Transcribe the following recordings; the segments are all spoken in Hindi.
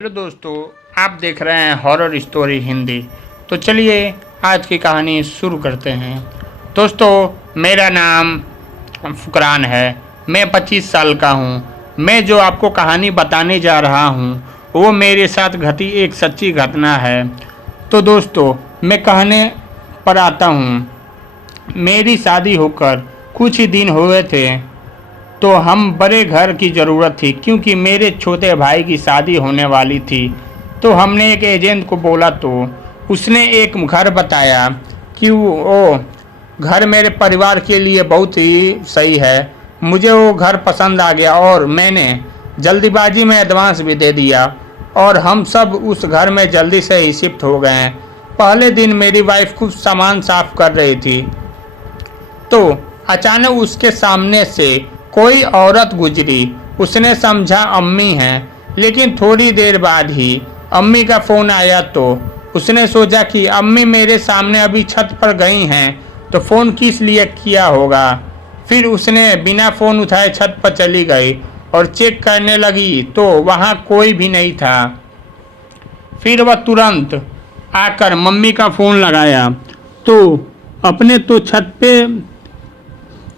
हेलो दोस्तों, आप देख रहे हैं हॉरर स्टोरी हिंदी। तो चलिए आज की कहानी शुरू करते हैं। दोस्तों, मेरा नाम फुकरान है। मैं 25 साल का हूँ। मैं जो आपको कहानी बताने जा रहा हूँ वो मेरे साथ घटी एक सच्ची घटना है। तो दोस्तों, मैं कहने पर आता हूँ। मेरी शादी होकर कुछ ही दिन हुए थे तो हम बड़े घर की ज़रूरत थी, क्योंकि मेरे छोटे भाई की शादी होने वाली थी। तो हमने एक एजेंट को बोला तो उसने एक घर बताया कि वो घर मेरे परिवार के लिए बहुत ही सही है। मुझे वो घर पसंद आ गया और मैंने जल्दीबाजी में एडवांस भी दे दिया और हम सब उस घर में जल्दी से ही शिफ्ट हो गए। पहले दिन मेरी वाइफ कुछ सामान साफ कर रही थी तो अचानक उसके सामने से कोई औरत गुजरी। उसने समझा अम्मी हैं, लेकिन थोड़ी देर बाद ही अम्मी का फ़ोन आया तो उसने सोचा कि अम्मी मेरे सामने अभी छत पर गई हैं तो फ़ोन किस लिए किया होगा। फिर उसने बिना फ़ोन उठाए छत पर चली गई और चेक करने लगी तो वहाँ कोई भी नहीं था। फिर वह तुरंत आकर मम्मी का फ़ोन लगाया तो अपने तो छत पे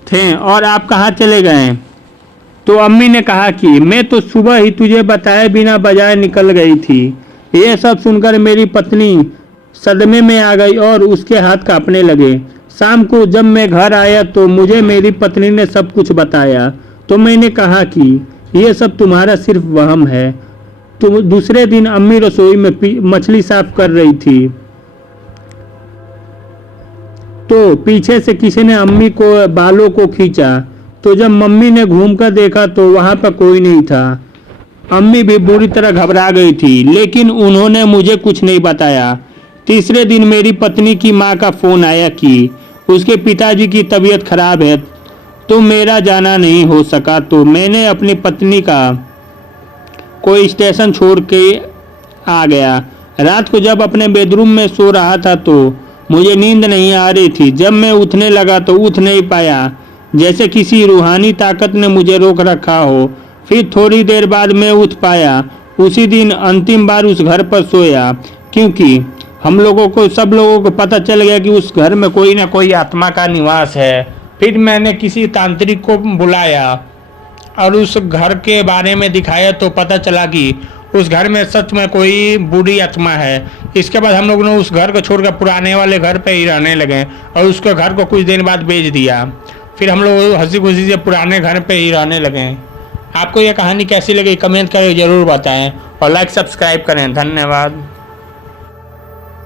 थे और आप कहाँ चले गए। तो अम्मी ने कहा कि मैं तो सुबह ही तुझे बताए बिना बजाए निकल गई थी। यह सब सुनकर मेरी पत्नी सदमे में आ गई और उसके हाथ कांपने लगे। शाम को जब मैं घर आया तो मुझे मेरी पत्नी ने सब कुछ बताया। तो मैंने कहा कि यह सब तुम्हारा सिर्फ वहम है। तो दूसरे दिन अम्मी रसोई में मछली साफ कर रही थी तो पीछे से किसी ने अम्मी को बालों को खींचा। तो जब मम्मी ने घूमकर देखा तो वहां पर कोई नहीं था। अम्मी भी बुरी तरह घबरा गई थी, लेकिन उन्होंने मुझे कुछ नहीं बताया। तीसरे दिन मेरी पत्नी की मां का फोन आया कि उसके पिताजी की तबीयत खराब है तो मेरा जाना नहीं हो सका। तो मैंने अपनी पत्नी का कोई स्टेशन छोड़ के आ गया। रात को जब अपने बेडरूम में सो रहा था तो मुझे नींद नहीं आ रही थी। जब मैं उठने लगा तो उठ नहीं पाया, जैसे किसी रूहानी ताकत ने मुझे रोक रखा हो। फिर थोड़ी देर बाद मैं उठ पाया। उसी दिन अंतिम बार उस घर पर सोया, क्योंकि सब लोगों को पता चल गया कि उस घर में कोई ना कोई आत्मा का निवास है। फिर मैंने किसी तांत्रिक को बुलाया और उस घर के बारे में दिखाया तो पता चला कि उस घर में सच में कोई बुरी आत्मा है। इसके बाद हम लोगों ने उस घर को छोड़कर पुराने वाले घर पे ही रहने लगे और उसको घर को कुछ दिन बाद बेच दिया। फिर हम लोग हंसी खुशी से पुराने घर पे ही रहने लगे। आपको यह कहानी कैसी लगी कमेंट करके ज़रूर बताएं और लाइक सब्सक्राइब करें। धन्यवाद।